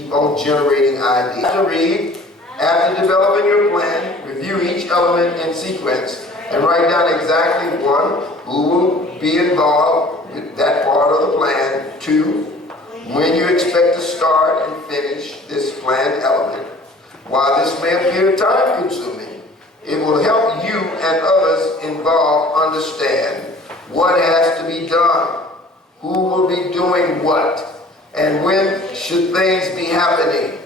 Keep on generating ideas. After read, after developing your plan, review each element in sequence and write down exactly one, who will be involved with that part of the plan. 2, when you expect to start and finish this planned element. While this may appear time-consuming, it will help you and others involved understand what has to be done, who will be doing what, and when should things be happening,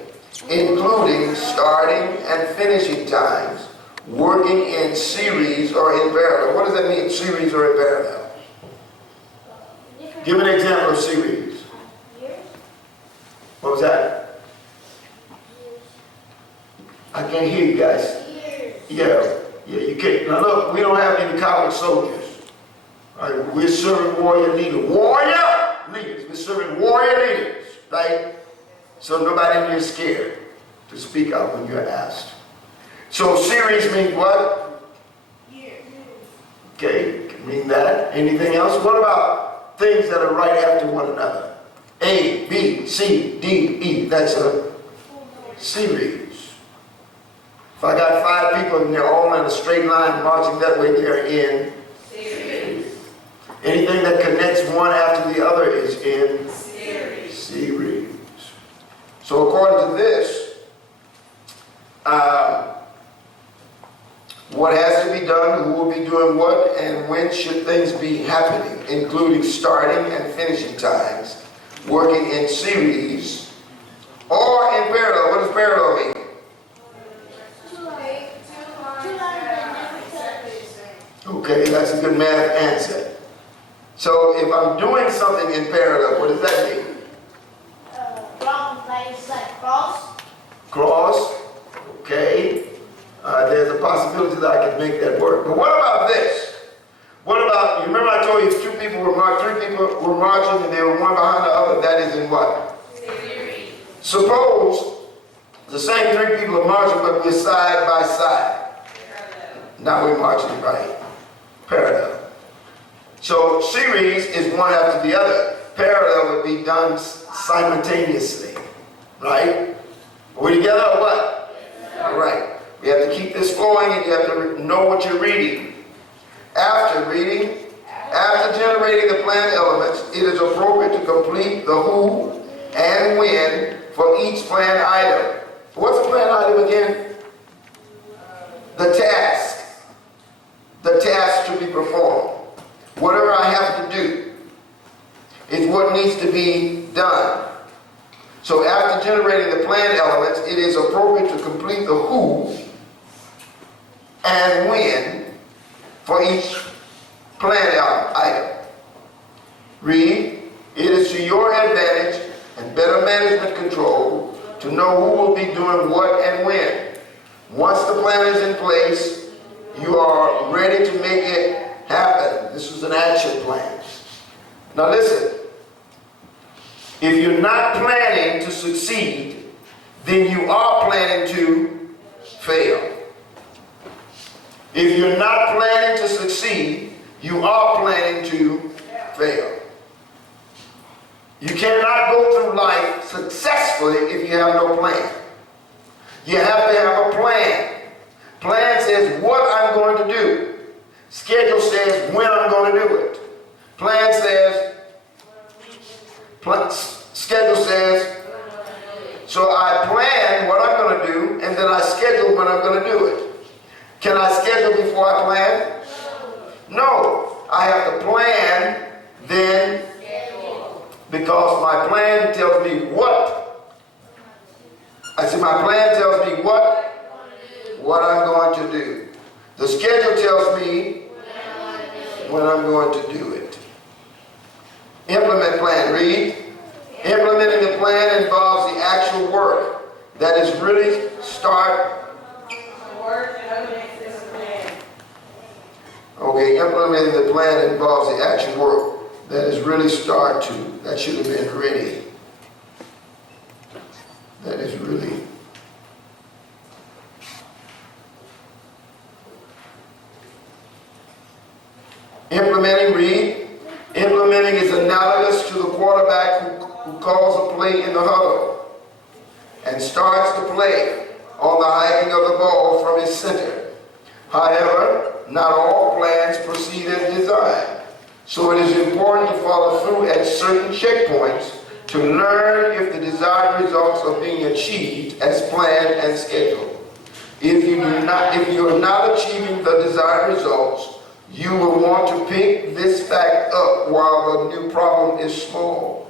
including starting and finishing times, working in series or in parallel. What does that mean, series or in parallel? Give an example of series. What was that? I can't hear you guys. Yeah, you can't. Now look, we don't have any college soldiers. All right, we're serving warrior leaders. Warrior leaders. We're serving warrior leaders, right? So nobody in here is scared to speak out when you're asked. So series means what? Okay, can mean that. Anything else? What about things that are right after one another? A, B, C, D, E. That's a series. If I got 5 people and they're all in a straight line marching that way, they're in series. Anything that connects one after the other is in series. So according to this, what has to be done, who will be doing what, and when should things be happening, including starting and finishing times, working in series or in parallel. What does parallel mean? Okay, that's a good math answer. So if I'm doing something in parallel, what does that mean? Like cross. Cross. Okay. There's a possibility that I can make that work. But what about this? What about, you remember I told you 3 people were marching and they were one behind the other. That is in what? Series. Suppose the same 3 people are marching, but we're side by side. Parallel. Now we're marching right. Parallel. So series is one after the other. Parallel would be done simultaneously. Right? Are we together or what? All right. We have to keep this flowing and you have to know what you're reading. After reading, after generating the planned elements, it is appropriate to complete the who and when for each planned item. What's a planned item again? The task. The task to be performed. Whatever I have to do is what needs to be done. So after generating the planned elements, it is appropriate to complete the who and when for each planned item. Read, it is to your advantage and better management control to know who will be doing what and when. Once the plan is in place, you are ready to make it happen. This is an action plan. Now listen, if you're not planning to succeed, then you are planning to fail. If you're not planning to succeed, you are planning to fail. You cannot go through life successfully if you have no plan. You have to have a plan. Plan says what I'm going to do. Schedule says when I'm going to do it. Plan says, schedule says, so I plan what I'm going to do and then I schedule when I'm going to do it. Can I schedule before I plan? No. I have to plan, then, because my plan tells me what. I said my plan tells me what I'm going to do. The schedule tells me when I'm going to do it. Implement plan. Read. Implementing the plan involves the actual work. That is really start. Okay, implementing the plan involves the actual work. That is really start to. That should have been ready. That is really. Implementing, read. Implementing is analogous to the quarterback who calls a play in the huddle. and starts to play on the hiking of the ball from its center. However, not all plans proceed as designed, so it is important to follow through at certain checkpoints to learn if the desired results are being achieved as planned and scheduled. If you are not achieving the desired results, you will want to pick this fact up while the new problem is small.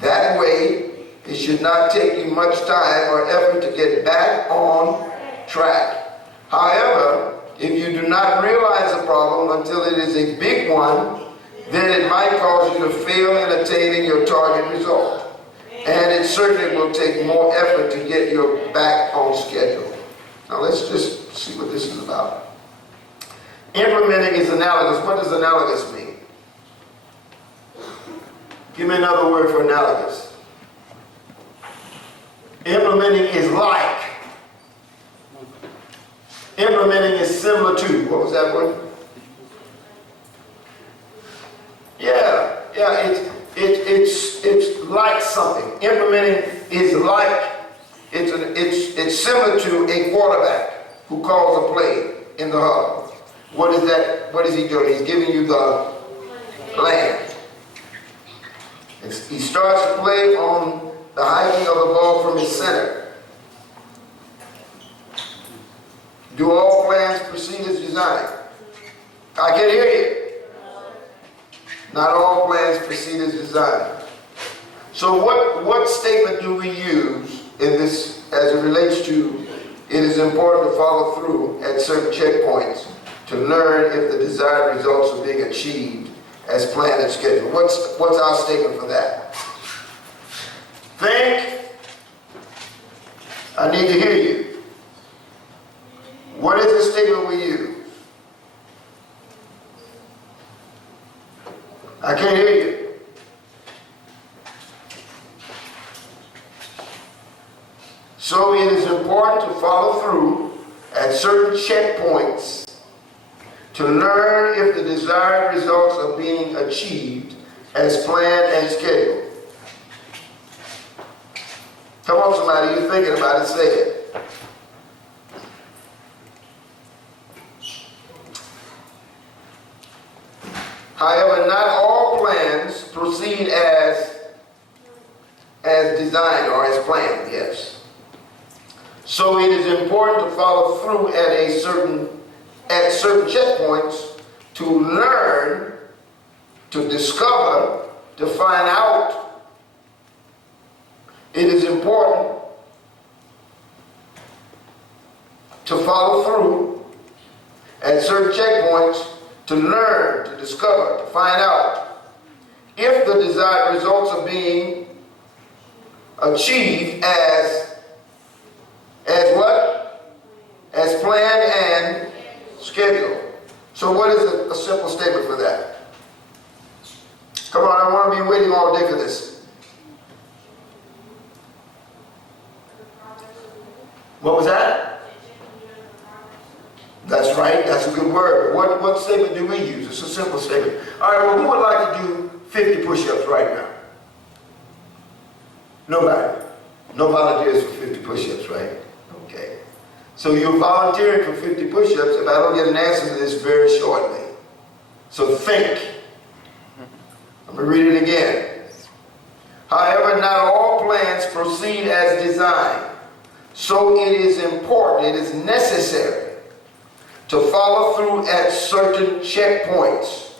That way, it should not take you much time or effort to get back on track. However, if you do not realize the problem until it is a big one, then it might cause you to fail in attaining your target result. And it certainly will take more effort to get you back on schedule. Now let's just see what this is about. Implementing is analogous. What does analogous mean? Give me another word for analogous. Implementing is like. Implementing is similar to. What was that word? Yeah, it's like something. Implementing is like, it's similar to a quarterback who calls a play in the huddle. What is that? What is he doing? He's giving you the plan. He starts to play on the hiking of the ball from his center. Do all plans proceed as designed? I can hear you. Not all plans proceed as designed. So what statement do we use in this as it relates to it is important to follow through at certain checkpoints to learn if the desired results are being achieved as planned and scheduled? What's our statement for that? Think. I need to hear you. What is the statement we use? I can't hear you. So it is important to follow through at certain checkpoints to learn if the desired results are being achieved as planned and scheduled. Come on, somebody, you're thinking about it, say it. However, not all plans proceed as designed or as planned, yes. So it is important to follow through at certain checkpoints to learn, to discover, to find out. It is important to follow through at certain checkpoints to learn, to discover, to find out if the desired results are being achieved as what? As planned and scheduled. So what is a simple statement for that? Come on, I want to be waiting all day for this. What was that? That's right, that's a good word. What statement do we use? It's a simple statement. All right, well, who would like to do 50 push-ups right now? Nobody. No volunteers for 50 push-ups, right? Okay. So you're volunteering for 50 push-ups if I don't get an answer to this very shortly. So think. I'm going to read it again. However, not all plans proceed as designed. So it is important, it is necessary to follow through at certain checkpoints,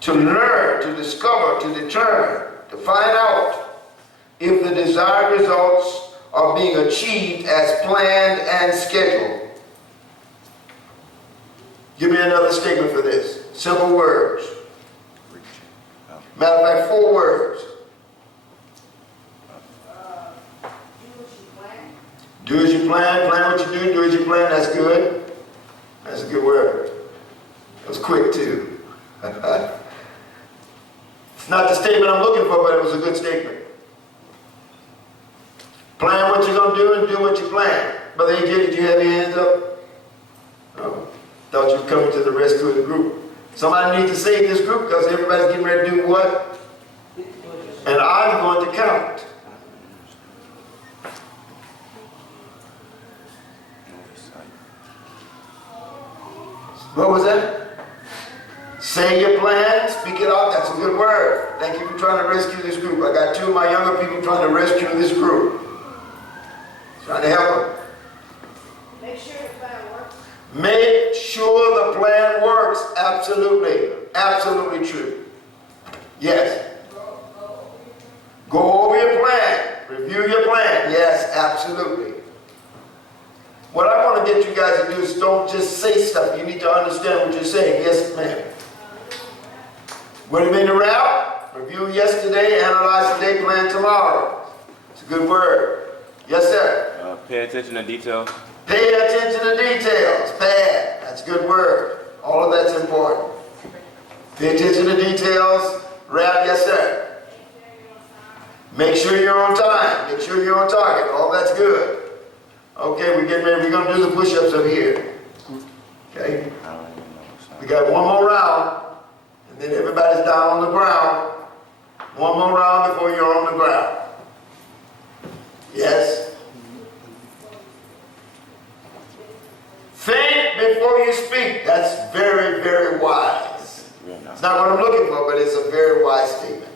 to learn, to discover, to determine, to find out if the desired results are being achieved as planned and scheduled. Give me another statement for this. Simple words. Matter of fact, 4 words. Do as you plan, plan what you do as you plan. That's good. That's a good word. It was quick too. It's not the statement I'm looking for, but it was a good statement. Plan what you're going to do and do what you plan. Brother AJ, did you have your hands up? Oh, thought you were coming to the rescue of the group. Somebody needs to save this group because everybody's getting ready to do what? And I'm going to count. What was that? Say your plan, speak it out. That's a good word. Thank you for trying to rescue this group. I got 2 of my younger people trying to rescue this group. Trying to help them. Make sure the plan works. Make sure the plan works. Absolutely. Absolutely true. Yes. Go over your plan. Review your plan. Yes, absolutely. What I want to get you guys to do is don't just say stuff. You need to understand what you're saying. Yes, ma'am. What do you mean to wrap? Review yesterday, analyze today, plan tomorrow. It's a good word. Yes, sir. Pay attention to detail. Pay attention to details. Bad. That's a good word. All of that's important. Pay attention to details. Wrap. Yes, sir. Make sure you're on time. Make sure you're on target. All that's good. Okay, we're getting ready. We're going to do the push-ups up here. Okay? We got one more round, and then everybody's down on the ground. One more round before you're on the ground. Yes? Think before you speak. That's very, very wise. It's not what I'm looking for, but it's a very wise statement.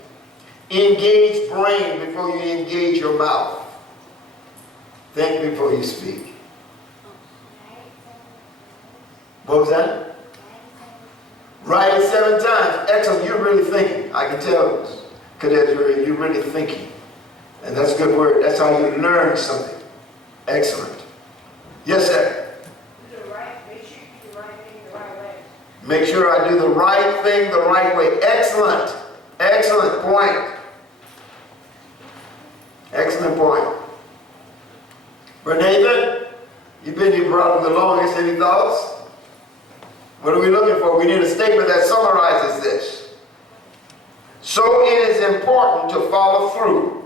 Engage brain before you engage your mouth. Think before you speak. What was that? Write it 7 times. Excellent. You're really thinking. I can tell. Cadets, you're really thinking. And that's a good word. That's how you learn something. Excellent. Yes, sir. Do the right, make sure you do the right thing the right way. Make sure I do the right thing the right way. Excellent. Excellent point. Excellent point. Renathan, you've been here probably the longest. Any thoughts? What are we looking for? We need a statement that summarizes this. So it is important to follow through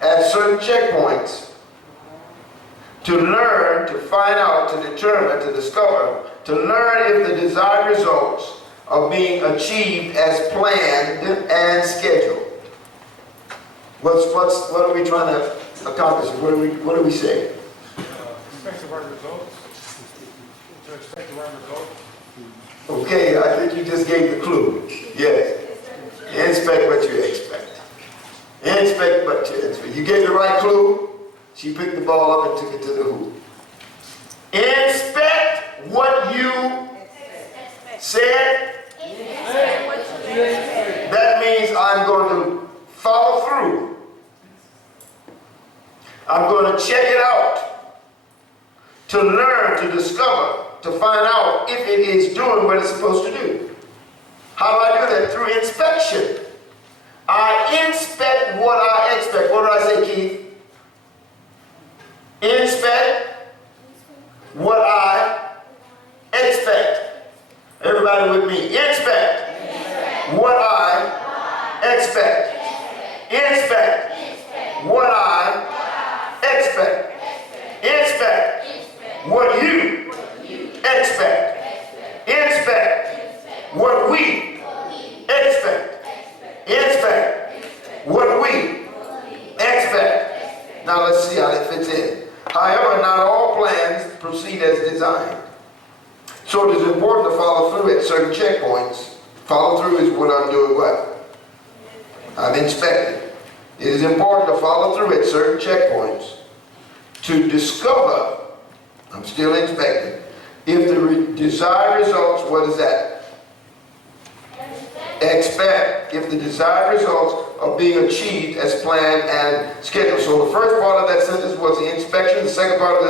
at certain checkpoints, to learn, to find out, to determine, to discover, to learn if the desired results are being achieved as planned and scheduled. What are we trying to accomplish? What do we say? Expect the right results. To expect the right results. Okay, I think you just gave the clue. Yes. Inspect what you expect. Inspect what you expect. You gave the right clue. She picked the ball up and took it to the hoop. Inspect what you said. That means I'm going to follow through. I'm going to check it out, to learn, to discover, to find out if it is doing what it's supposed to do. How do I do that? Through inspection. I inspect what I expect. What did I say, Keith? Inspect what I expect. Everybody with me. Inspect what I expect. Inspect what I expect. Inspect what you expect. Inspect what we expect. Inspect what we expect. Now let's see how that fits in. However, not all plans proceed as designed. So it is important to follow through at certain checkpoints. Follow through is what I'm doing what? I'm inspecting. It is important to follow through at certain checkpoints to discover, I'm still inspecting, if the desired results, what is that? Expect if the desired results are being achieved as planned and scheduled. So the first part of that sentence was the inspection. The second part of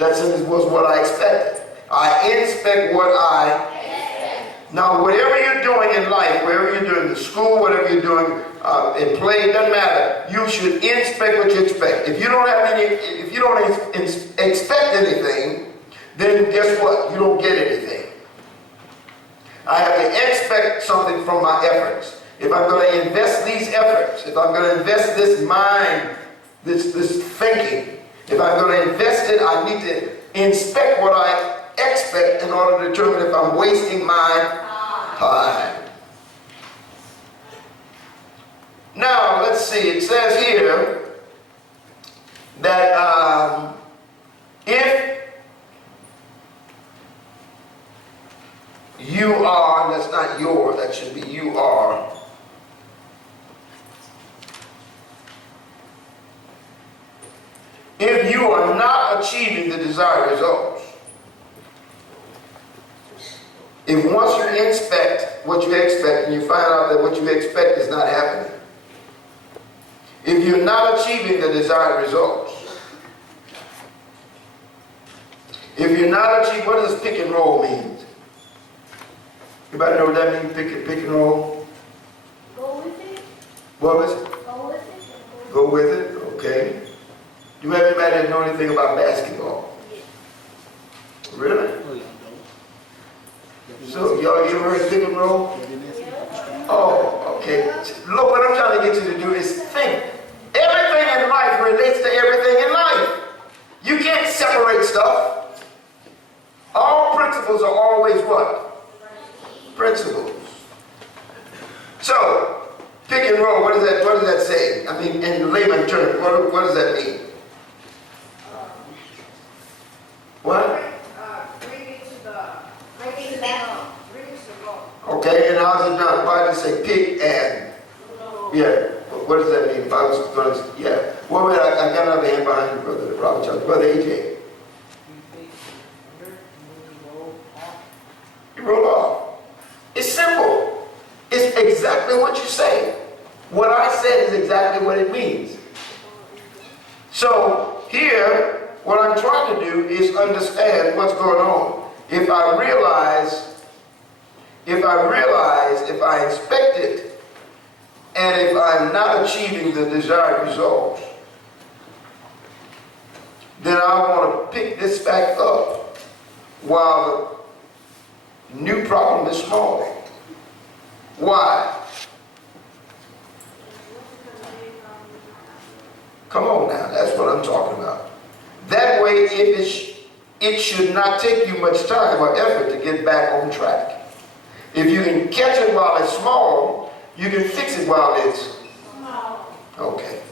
that sentence was what I expected. I inspect what I expect. Now, whatever you're doing in life, wherever you're doing in school, whatever you're doing in play, it doesn't matter. You should inspect what you expect. If you don't have any, if you don't expect anything, then guess what? You don't get anything. I have to expect something from my efforts. If I'm going to invest these efforts, if I'm going to invest this mind, this thinking, if I'm going to invest it, I need to inspect what I expect in order to determine if I'm wasting my time. Now, let's see. It says here that if not achieving the desired results. If once you inspect what you expect and you find out that what you expect is not happening, if you're not achieving the desired results, if you're not achieving, what does pick and roll mean? Anybody know what that means, pick and roll? Go with it. What was it? Go with it. Go with it, okay. Do you have anybody that know anything about basketball? Really? So y'all ever heard pick and roll? Oh, okay. Look, what I'm trying to get you to do is think. Everything in life relates to everything in life. You can't separate stuff. All principles are always what? Principles. So, pick and roll, what does that say? I mean, in layman terms, what does that mean? What? Bring it to the ball. Okay, and how's it done? Why does it say pick and? Yeah, what does that mean? If I was going to, yeah. Well, wait, I got another hand behind you, Brother Robert Charles. Brother AJ. You roll off. It's simple. It's exactly what you say. What I said is exactly what it means. So here, what I'm trying to do is understand what's going on. If I inspect it, and if I'm not achieving the desired results, then I want to pick this back up while the new problem is small. Why? Come on now, that's what I'm talking about. That way, it should not take you much time or effort to get back on track. If you can catch it while it's small, you can fix it while it's okay.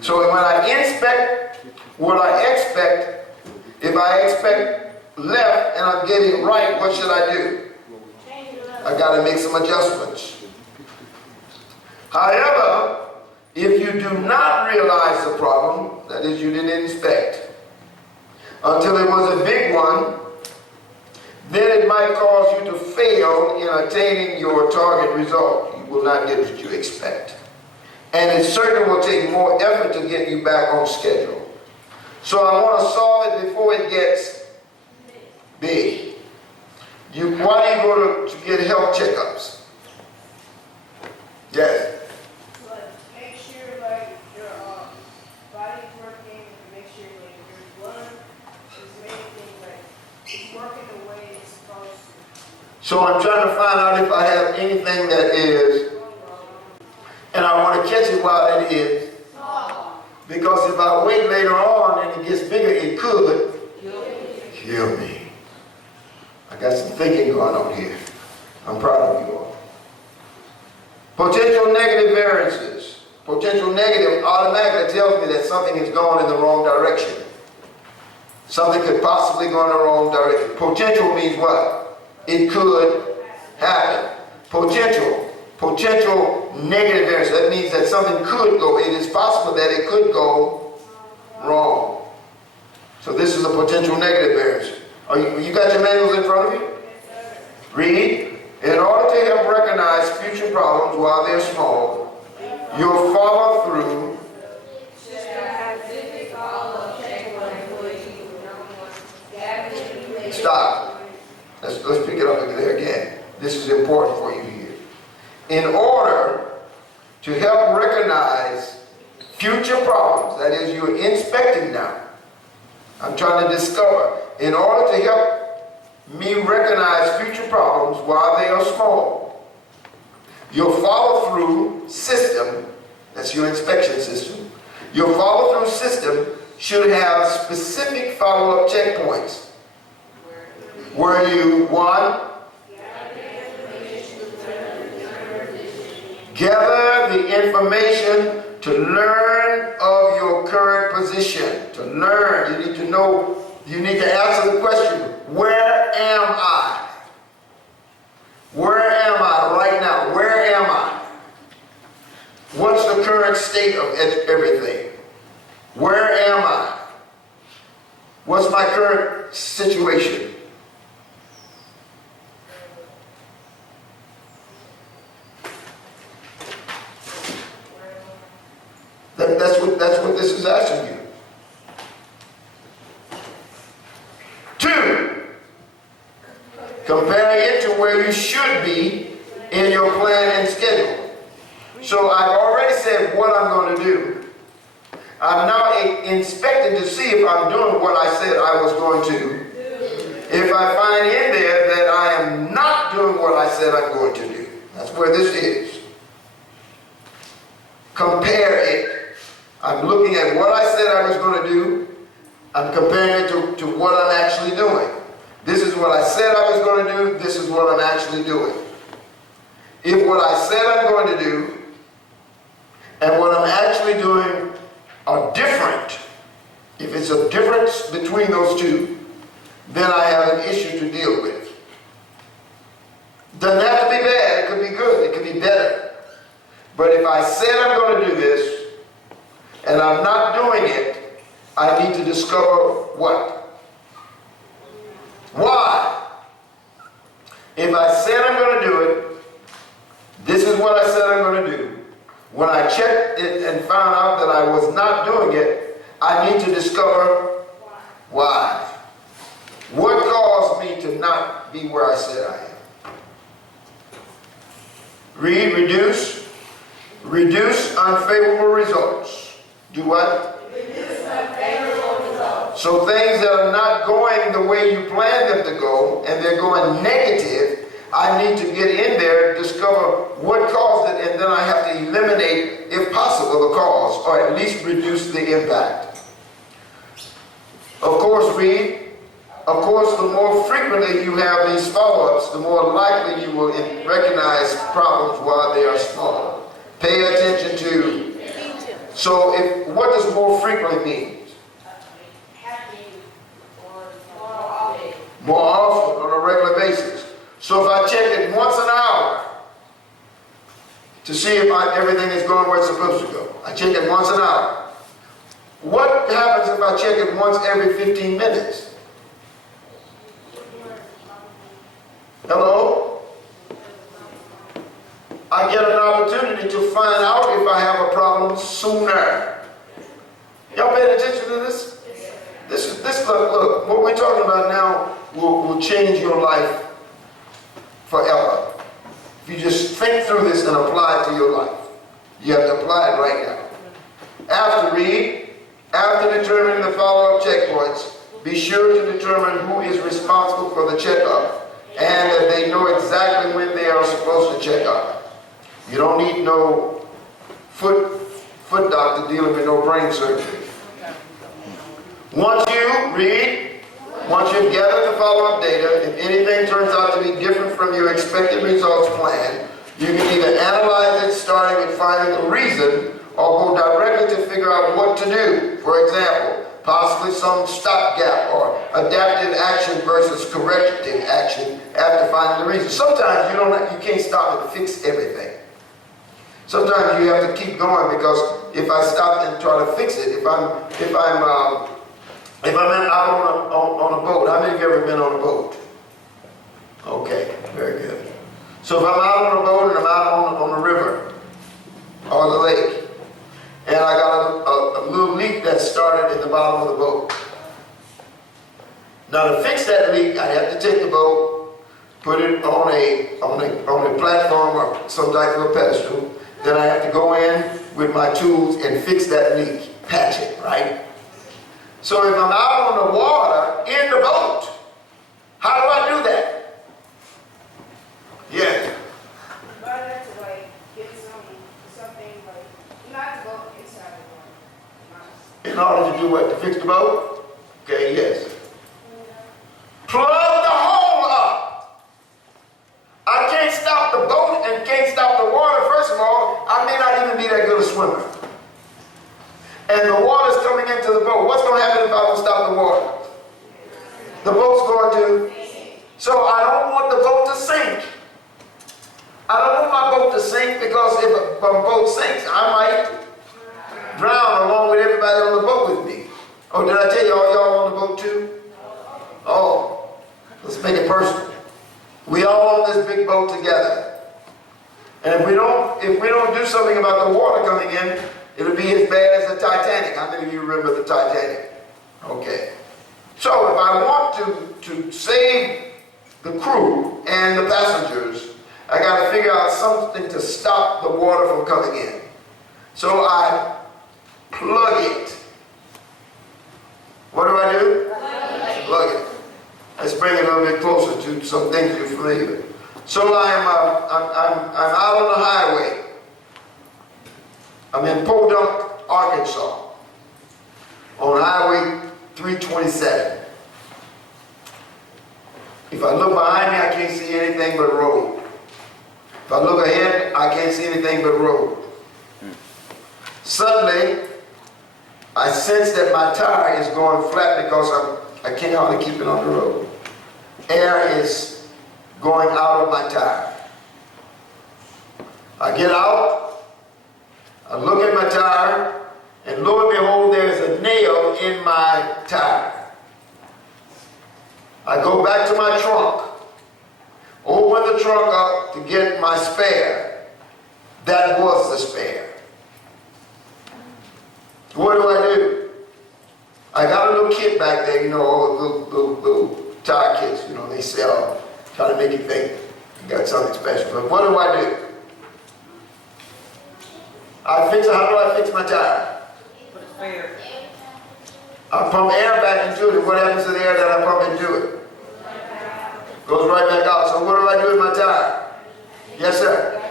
So when I inspect what I expect, if I expect left and I'm getting right, what should I do? I got to make some adjustments. However, if you do not realize the problem, that is, you didn't inspect until it was a big one, then it might cause you to fail in attaining your target result. You will not get what you expect. And it certainly will take more effort to get you back on schedule. So I want to solve it before it gets big. Why do you go to get health checkups? Yes. But make sure like your body's working. Make sure like your blood is making like it's working the way it's supposed to. So I'm trying to find out if I have anything that is, and I want to catch it while it is. Because if I wait later on and it gets bigger, it could kill me. I got some thinking going on here. I'm proud of you all. Potential negative variances. Potential negative automatically tells me that something is going in the wrong direction. Something could possibly go in the wrong direction. Potential means what? It could happen. Potential negative variance. That means that something could go. It is possible that it could go wrong. So this is a potential negative variance. You got your manuals in front of you? Read. In order to help recognize future problems while they're small, you'll follow through. Stop. Let's pick it up there again. This is important for you here. In order to help recognize future problems, that is, you're inspecting now. I'm trying to discover. In order to help me recognize future problems while they are small, your follow-through system, that's your inspection system, your follow-through system should have specific follow-up checkpoints. Where you, one, gather the information to learn of your current position. To learn, you need to know, you need to answer the question, where am I? Where am I right now? Where am I? What's the current state of everything? Where am I? What's my current situation? That's what this is asking you. 2, comparing it to where you should be in your plan and schedule. So I've already said what I'm going to do. I'm now inspecting to see if I'm doing what I said I was going to do. If I find in there that I am not doing what I said I'm going to do, that's where this is. Compare it. I'm looking at what I said I was going to do. I'm comparing it to what I'm actually doing. This is what I said I was going to do. This is what I'm actually doing. If what I said I'm going to do and what I'm actually doing are different, if it's a difference between those two, then I have an issue to deal with. Doesn't have to be bad. It could be good. It could be better. But if I said I'm going to do this and I'm not doing it, I need to discover what? Why? If I said I'm going to do it, this is what I said I'm going to do. When I checked it and found out that I was not doing it, I need to discover why. What caused me to not be where I said I am? Read, reduce. Reduce unfavorable results. Do what? Reduce unfavorable results. So things that are not going the way you planned them to go, and they're going negative, I need to get in there, discover what caused it, and then I have to eliminate, if possible, the cause, or at least reduce the impact. Of course, read. Of course, the more frequently you have these follow-ups, the more likely you will recognize problems while they are small. Pay attention to. So, what does more frequently mean? More often, on a regular basis. So if I check it once an hour to see if everything is going where it's supposed to go, I check it once an hour. What happens if I check it once every 15 minutes? Hello? I get an opportunity to find out if I have a problem sooner. Y'all paying attention to this? Look, what we're talking about now will change your life forever. If you just think through this and apply it to your life. You have to apply it right now. After determining the follow-up checkpoints, be sure to determine who is responsible for the checkup and that they know exactly when they are supposed to check up. You don't need no foot doctor dealing with no brain surgery. Once you've gathered the follow-up data, if anything turns out to be different from your expected results plan, you can either analyze it starting with finding the reason or go directly to figure out what to do. For example, possibly some stopgap or adaptive action versus corrective action after finding the reason. Sometimes you can't stop and fix everything. Sometimes you have to keep going because if I stop and try to fix it, if I'm out on a boat, how many of you ever been on a boat? Okay, very good. So if I'm out on a boat and I'm out on the river or the lake, and I got a little leak that started in the bottom of the boat. Now to fix that leak, I have to take the boat, put it on a platform or some type of a pedestal. Then I have to go in with my tools and fix that leak, patch it, right? So if I'm out on the water in the boat, how do I do that? Yeah. But I have to get something not to go inside the water. In order to do what? To fix the boat? Okay, yes. Plug the hole up. I can't stop the boat and can't stop the water. First of all, I may not even be that good a swimmer. And the water's coming into the boat. What's going to happen if I don't stop the water? The boat's going to... So I don't want the boat to sink. I don't want my boat to sink because if my boat sinks, I might drown along with everybody on the boat with me. Oh, did I tell y'all on the boat too? Oh, let's make it personal. We all on this big boat together. And if we don't do something about the water coming in, it'll be as bad as the Titanic. How many of you remember the Titanic? Okay. So if I want to save the crew and the passengers, I got to figure out something to stop the water from coming in. So I plug it. What do I do? Plug it. Let's bring it a little bit closer to some things you're familiar with. So I'm out on the highway. I'm in Podunk, Arkansas, on Highway 327. If I look behind me, I can't see anything but road. If I look ahead, I can't see anything but road. Suddenly, I sense that my tire is going flat because I can't hardly keep it on the road. Air is going out of my tire. I get out, I look at my tire, and lo and behold, there's a nail in my tire. I go back to my trunk, open the trunk up to get my spare. That was the spare. What do? I got a little kit back there, you know, all the little tire kits, you know, they sell, trying to make you think you got something special. But what do? How do I fix my tire? Put a spare. I pump air back into it, and what happens to the air that I pump into it? Goes right back out. So what do I do with my tire? Yes, sir.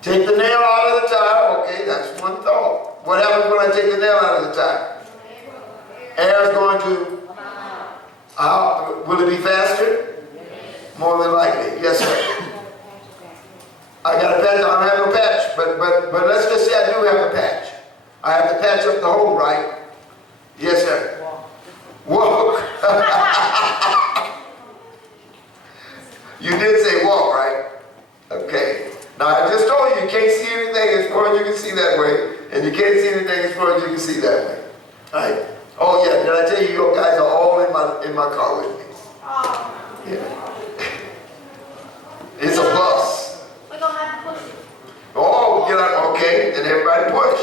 Take the nail out of the tire. Okay, that's one thought. What happens when I take the nail out of the tire? Air is going to, will it be faster? More than likely. Yes, sir. I got a patch. I don't have no patch, but let's just say I do have a patch. I have to patch up the hole, right? Yes, sir. Walk. You did say walk, right? Okay. Now, I just told you, you can't see anything as far as you can see that way, and you can't see anything as far as you can see that way. All right? Oh, yeah, did I tell you, you guys are all in my car with me? Yeah. It's a bus. We're going to have to push it. Oh, get out. Okay, then everybody push.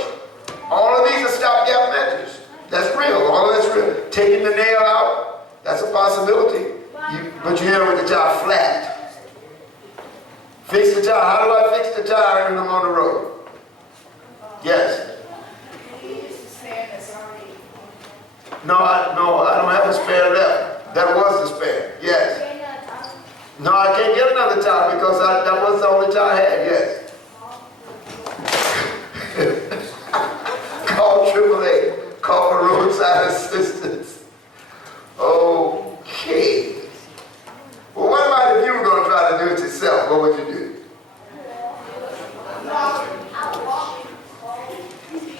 All of these are stopgap measures. That's real. All of that's real. Taking the nail out, that's a possibility. But you hit it with the tire flat. Fix the tire. How do I fix the tire when I'm on the road? Yes. No, I don't have a spare left. That was the spare. Yes. No, I can't get another tire because that was the only tire I had. Yes. Call AAA. Call for roadside assistance. Okay. Well, what about if you were going to try to do it yourself? What would you do?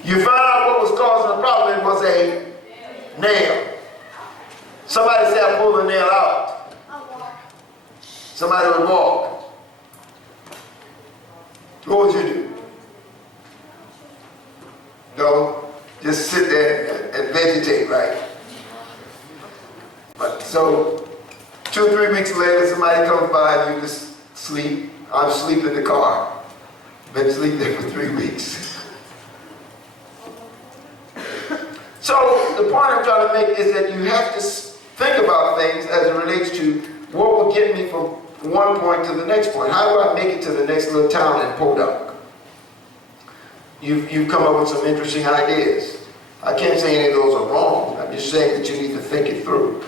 You found out what was causing the problem. It was a nail. Somebody said, I pulled the nail out. Somebody would walk. What would you do? No, just sit there and vegetate, right? But so 2 or 3 weeks later, somebody comes by and you just sleep. I'm asleep in the car. Been sleeping there for 3 weeks. So the point I'm trying to make is that you have to think about things as it relates to what will get me from one point to the next point. How do I make it to the next little town in Podunk? You've come up with some interesting ideas. I can't say any of those are wrong. I'm just saying that you need to think it through.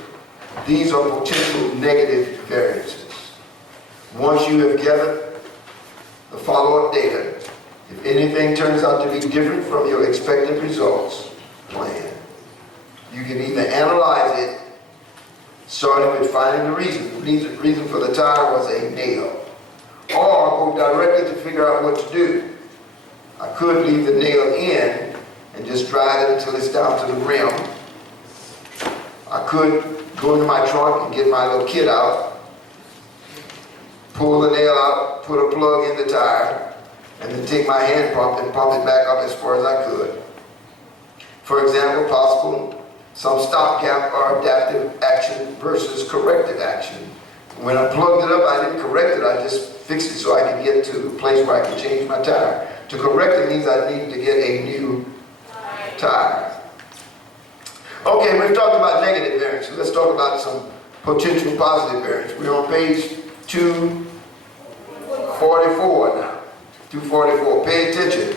These are potential negative variances. Once you have gathered the follow-up data, if anything turns out to be different from your expected results, plan. You can either analyze it, starting with finding the reason. The reason for the tire was a nail. Or go directly to figure out what to do. I could leave the nail in and just drive it until it's down to the rim. I could go into my trunk and get my little kit out, pull the nail out, put a plug in the tire, and then take my hand pump and pump it back up as far as I could. For example, possible some stopgap or adaptive action versus corrective action. When I plugged it up, I didn't correct it, I just fixed it so I could get to the place where I could change my tire. To correct it means I need to get a new tire. Okay, we've talked about negative variance, so let's talk about some potential positive variance. We're on page 244 now. 244, pay attention.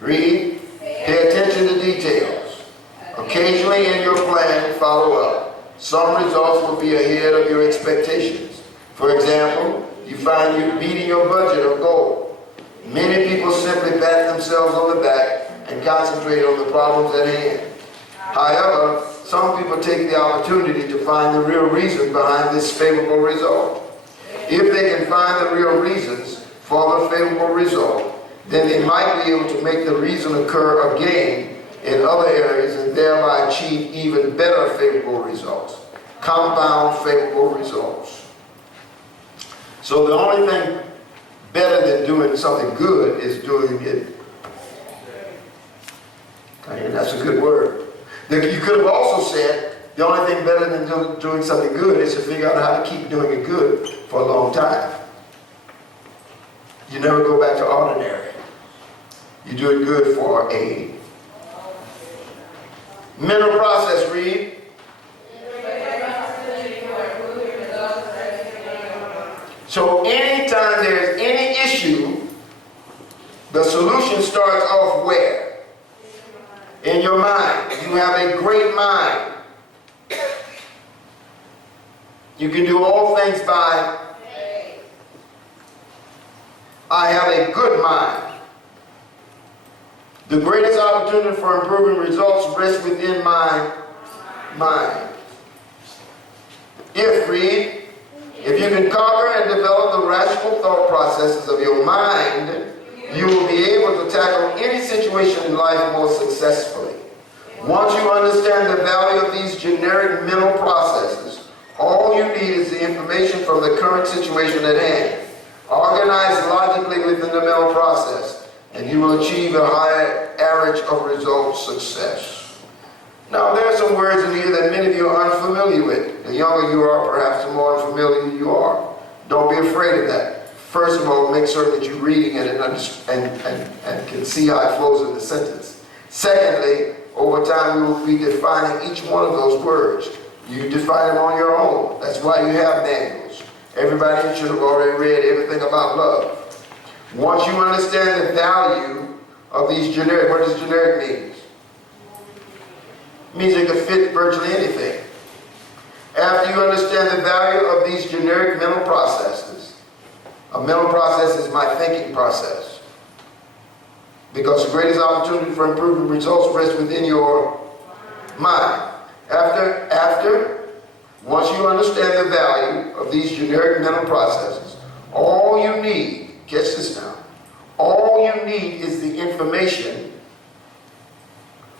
Read, pay attention to details. Occasionally in your plan, follow up. Some results will be ahead of your expectations. For example, you find you're meeting your budget or goal. Many people simply pat themselves on the back and concentrate on the problems at hand. However, some people take the opportunity to find the real reason behind this favorable result. If they can find the real reasons for the favorable result, then they might be able to make the reason occur again in other areas and thereby achieve even better favorable results. Compound favorable results. So the only thing better than doing something good is doing it. And that's a good word. You could have also said the only thing better than doing something good is to figure out how to keep doing it good for a long time. You never go back to ordinary. You do it good for a mental process. Read. So anytime there's any issue, the solution starts off where? In your mind. You have a great mind. You can do all things by I have a good mind. The greatest opportunity for improving results rests within my mind. If you can conquer and develop the rational thought processes of your mind, you will be able to tackle any situation in life more successfully. Once you understand the value of these generic mental processes, all you need is the information from the current situation at hand. Organize logically within the mental process, and you will achieve a higher average of result success. Now, there are some words in here that many of you are unfamiliar with. The younger you are, perhaps the more unfamiliar you are. Don't be afraid of that. First of all, make sure that you're reading it and can see how it flows in the sentence. Secondly, over time we will be defining each one of those words. You define them on your own. That's why you have manuals. Everybody should have already read everything about love. Once you understand the value of these generic, what does generic mean? It means it can fit virtually anything. After you understand the value of these generic mental processes, a mental process is my thinking process. Because the greatest opportunity for improving results rests within your mind. Once you understand the value of these generic mental processes, all you need, catch this now, all you need is the information.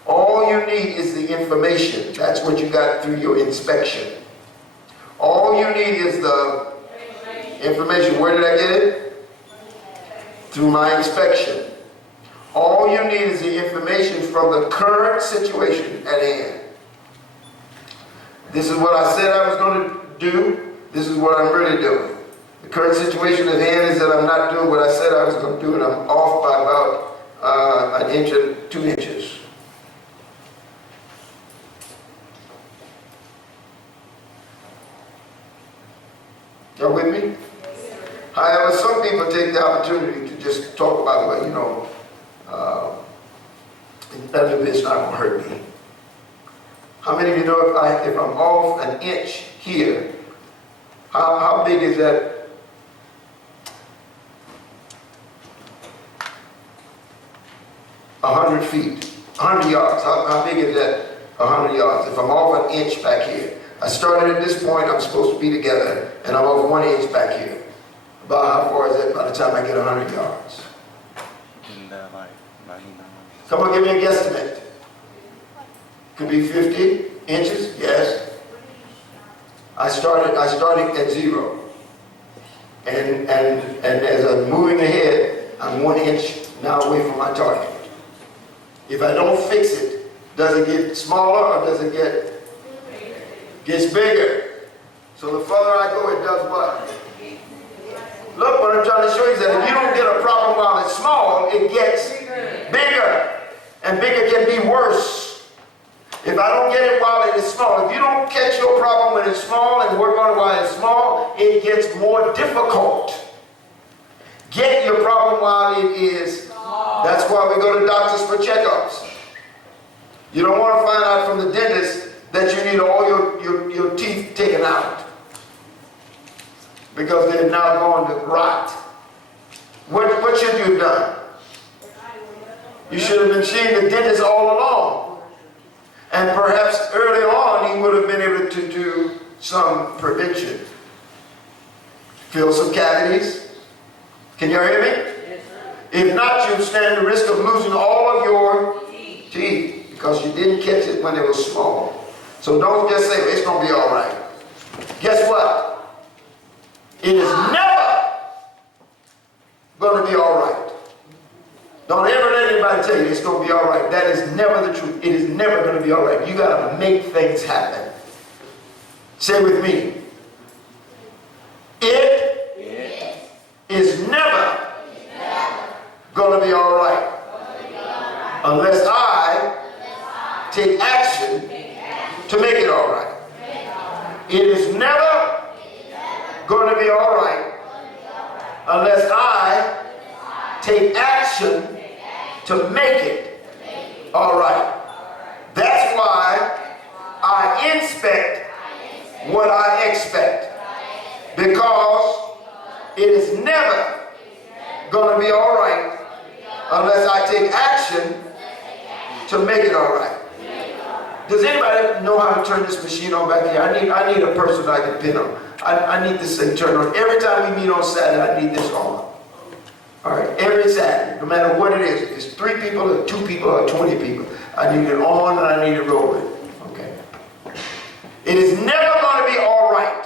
All you need is the information. That's what you got through your inspection. All you need is the information. Where did I get it? Through my inspection. All you need is the information from the current situation at hand. This is what I said I was going to do. This is what I'm really doing. The current situation at hand is that I'm not doing what I said I was going to do, and I'm off by about an inch or 2 inches. Y'all with me? However, some people take the opportunity to just talk about, well, you know, that little bit's not going to hurt me. How many of you know if I'm off an inch here, how big is that? A 100 feet, 100 yards. How big is that? 100 yards. If I'm off an inch back here, I started at this point, I'm supposed to be together, and I'm off 1 inch back here. About how far is that by the time I get 100 yards? Like 99. Come on, give me a guesstimate. Could be 50 inches, yes. I started at 0. And as I'm moving ahead, I'm 1 inch now away from my target. If I don't fix it, Does it get smaller or does it gets bigger? So the further I go, it does what? Look, what I'm trying to show you is that if you don't get a problem while it's small, it gets bigger. And bigger can be worse. If I don't get it while it is small, if you don't catch your problem when it's small and work on it while it's small, it gets more difficult. Get your problem while it is small. That's why we go to doctors for checkups. You don't want to find out from the dentist that you need all your teeth taken out, because they're now going to rot. What should you have done? You should have been seeing the dentist all along. And perhaps early on he would have been able to do some prevention. Fill some cavities. Can you hear me? Yes, sir. If not, you stand the risk of losing all of your teeth because you didn't catch it when it was small. So don't just say, it's going to be all right. Guess what? It is never going to be all right. Don't ever let anybody tell you it's going to be all right. That is never the truth. It is never going to be all right. You got to make things happen. Say with me. It is never going to be all right. Unless I take action to make it all right. It is never going to be all right unless I take action to make it all right. That's why I inspect what I expect. Because it is never going to be all right unless I take action to make it all right. Does anybody know how to turn this machine on back here? I need a person I can pin on. I need this thing turned on. Every time we meet on Saturday, I need this on. All right, every Saturday, no matter what it is, if it's 3 people or 2 people or 20 people, I need it on and I need it rolling. Okay. It is never going to be all right.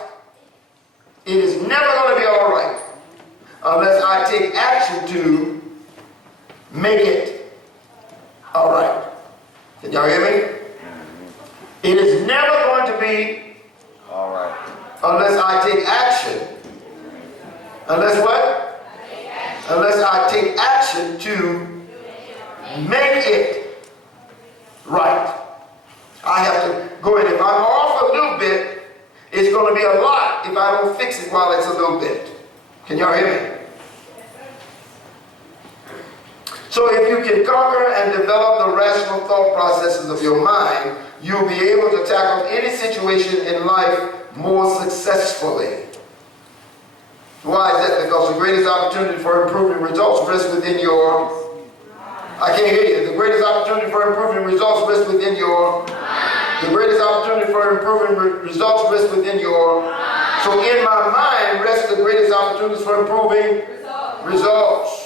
It is never going to be all right unless I take action to make it all right. Can y'all hear me? It is never going to be All right. unless I take action. Unless what? Unless I take action to make it right. I have to go in. If I'm off a little bit, it's going to be a lot if I don't fix it while it's a little bit. Can y'all hear me? So if you can conquer and develop the rational thought processes of your mind, you'll be able to tackle any situation in life more successfully. Why is that? Because the greatest opportunity for improving results rests within your... I can't hear you. The greatest opportunity for improving results rests within your... The greatest opportunity for improving results rests within your... So in my mind rests the greatest opportunities for improving results.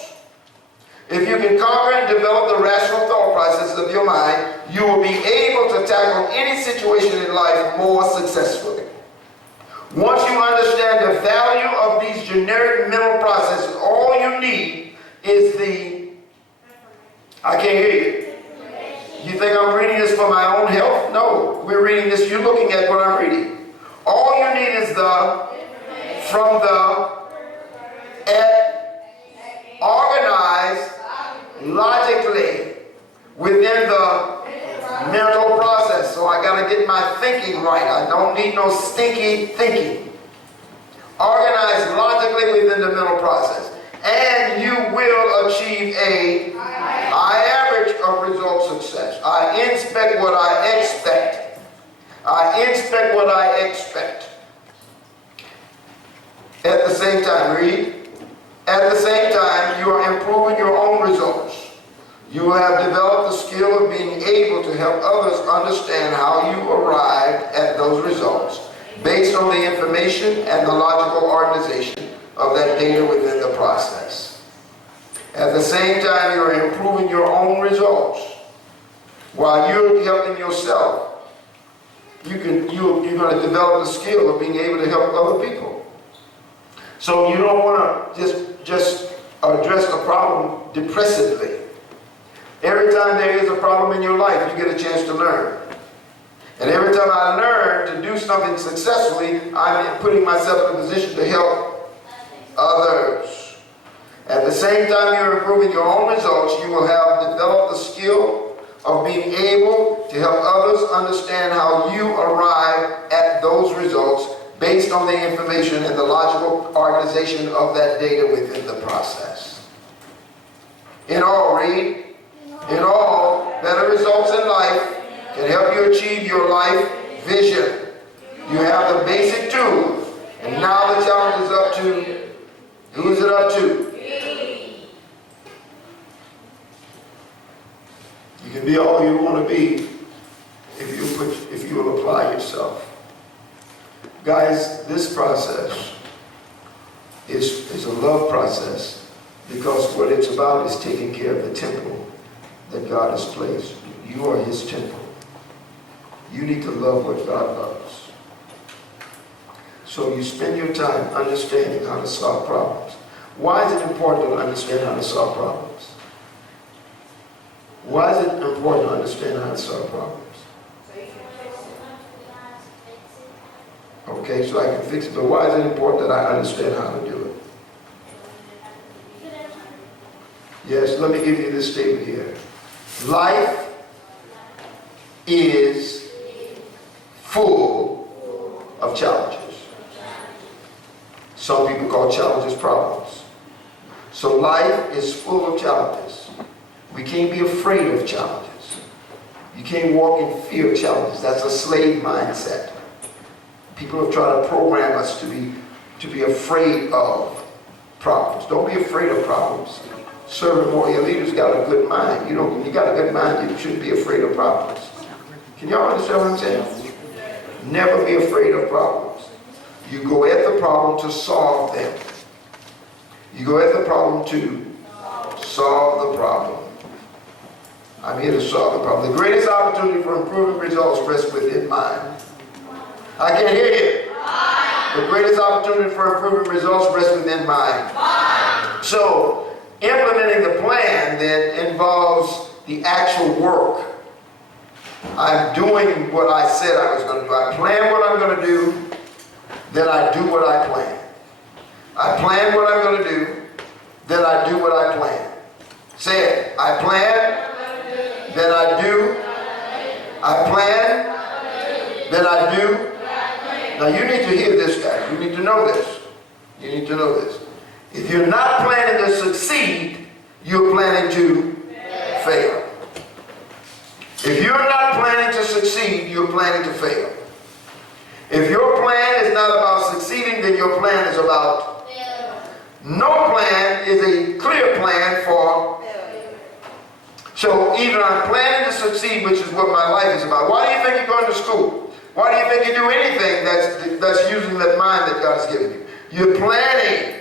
If you can conquer and develop the rational thought processes of your mind, you will be able to tackle any situation in life more successfully. Once you understand the value of these generic mental processes, all you need is the... I can't hear you. You think I'm reading this for my own health? No, we're reading this. You're looking at what I'm reading. All you need is organized logically within the mental process. So I got to get my thinking right. I don't need no stinky thinking. Organized logically within the mental process. And you will achieve a high average of result success. I inspect what I expect. I inspect what I expect. At the same time, read. At the same time, you are improving your own results. You will have developed the skill of being able to help others understand how you arrived at those results based on the information and the logical organization of that data within the process. At the same time, you are improving your own results while you're helping yourself. You're going to develop the skill of being able to help other people. So you don't want to just address the problem depressively. Every time there is a problem in your life, you get a chance to learn. And every time I learn to do something successfully, I'm putting myself in a position to help others. At the same time you're improving your own results, you will have developed the skill of being able to help others understand how you arrive at those results based on the information and the logical organization of that data within the process. In all, read, in all, better results in life can help you achieve your life vision. You have the basic tools, and now the challenge is up to, who is it up to? You can be all you want to be if you will apply yourself. Guys, this process is a love process, because what it's about is taking care of the temple that God has placed. You are His temple. You need to love what God loves. So you spend your time understanding how to solve problems. Why is it important to understand how to solve problems? Why is it important to understand how to solve problems? Okay, so I can fix it, but why is it important that I understand how to do it? Yes, let me give you this statement here. Life is full of challenges. Some people call challenges problems. So life is full of challenges. We can't be afraid of challenges. You can't walk in fear of challenges. That's a slave mindset. People have tried to program us to be afraid of problems. Don't be afraid of problems. Servant warrior leaders got a good mind. When you got a good mind, you shouldn't be afraid of problems. Can y'all understand what I'm saying? Never be afraid of problems. You go at the problem to solve them. You go at the problem to solve the problem. I'm here to solve the problem. The greatest opportunity for improving results rests within mind. I can't hear you. The greatest opportunity for improving results rests within mind. So, implementing the plan then involves the actual work. I'm doing what I said I was going to do. I plan what I'm going to do, then I do what I plan. I plan what I'm going to do, then I do what I plan. Say it. I plan, then I do. I plan, then I do. Now you need to hear this, guys. You need to know this. You need to know this. If you're not planning to succeed, you're planning to fail. If you're not planning to succeed, you're planning to fail. If your plan is not about succeeding, then your plan is about fail. No plan is a clear plan for failure. So either I'm planning to succeed, which is what my life is about. Why do you think you're going to school? Why do you think you do anything that's using that mind that God has given you? You're planning.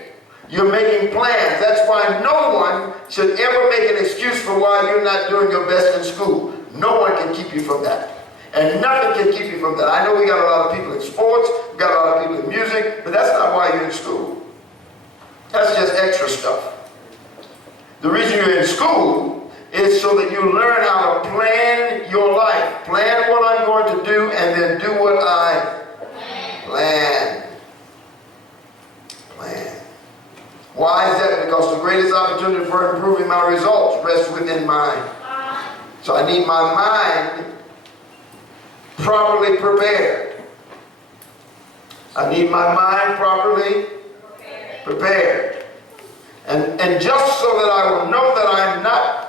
You're making plans. That's why no one should ever make an excuse for why you're not doing your best in school. No one can keep you from that. And nothing can keep you from that. I know we got a lot of people in sports, we got a lot of people in music, but that's not why you're in school. That's just extra stuff. The reason you're in school is so that you learn how to plan your life. Plan what I'm going to do and then do what I plan. Plan. Why is that? Because the greatest opportunity for improving my results rests within mine. So I need my mind properly prepared. I need my mind properly prepared. And just so that I will know that I'm not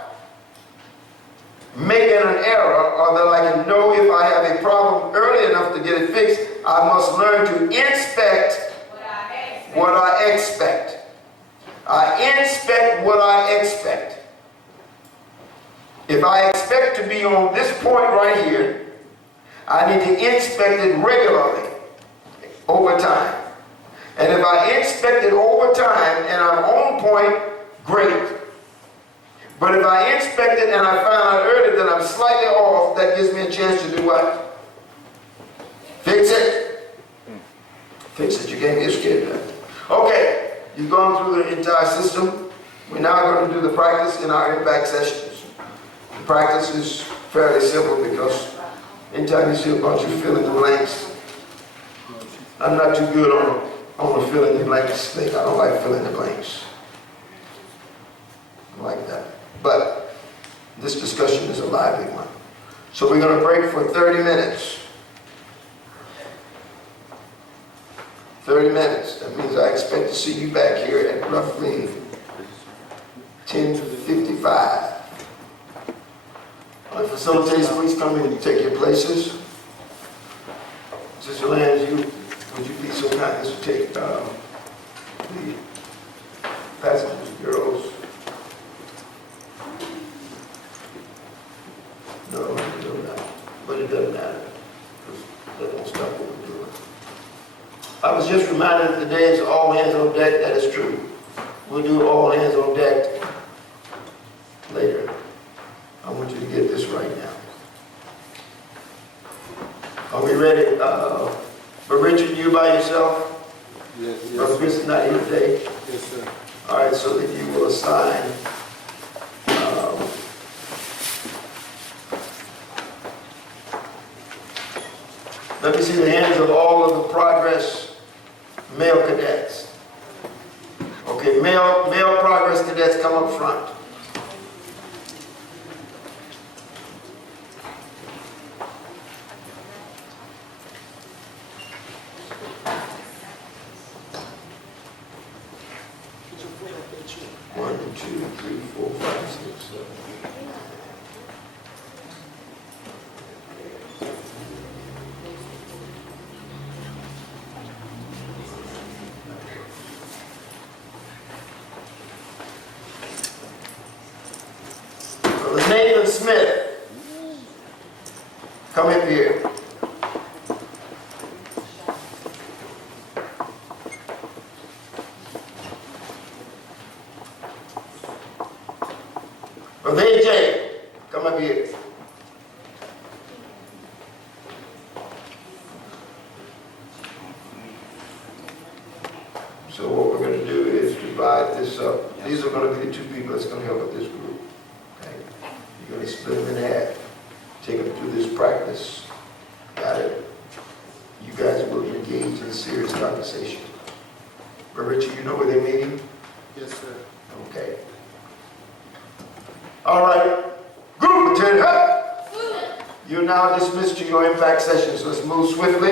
making an error, or that I can know if I have a problem early enough to get it fixed, I must learn to inspect what I expect. I inspect what I expect. If I expect to be on this point right here, I need to inspect it regularly over time. And if I inspect it over time and I'm on point, great. But if I inspect it and I find out early that I'm slightly off, that gives me a chance to do what? Fix it. Fix it. You gave me a schedule. Okay, you've gone through the entire system. We're now going to do the practice in our impact sessions. practice is fairly simple because anytime you see a bunch of fill in the blanks, I'm not too good on the fill in the blanks thing. I don't like fill in the blanks. I like that. But this discussion is a lively one. So we're going to break for 30 minutes. 30 minutes. That means I expect to see you back here at roughly 10:55. Facilitators, please come in and take your places. Sister Lance, would you be so kind as to take the passengers, bureaus? No, it doesn't matter. But it doesn't matter. That won't stop what we're doing. I was just reminded that today is all hands on deck. That is true. We'll do all hands on deck later. I want you to get this right now. Are we ready? But Richard, you by yourself? Yes, Brother Chris is not here today? yes, sir. All right, so that you will assign let me see the hands of all of the progress male cadets. Okay, male progress cadets, come up front. One, two, three, four, five, six, seven, eight, nine. Brother Nathan Smith, come up here. Brother AJ, come up here. So what we're going to do is divide this up. These are going to be the two people that's going to help with this group. Okay? You're going to split them in half. Take them through this practice. Got it? You guys will engage in serious conversation. But Richard, you know where they're meeting? Yes, sir. Okay. All right. Group attend. You're now dismissed to your impact sessions. Let's move swiftly.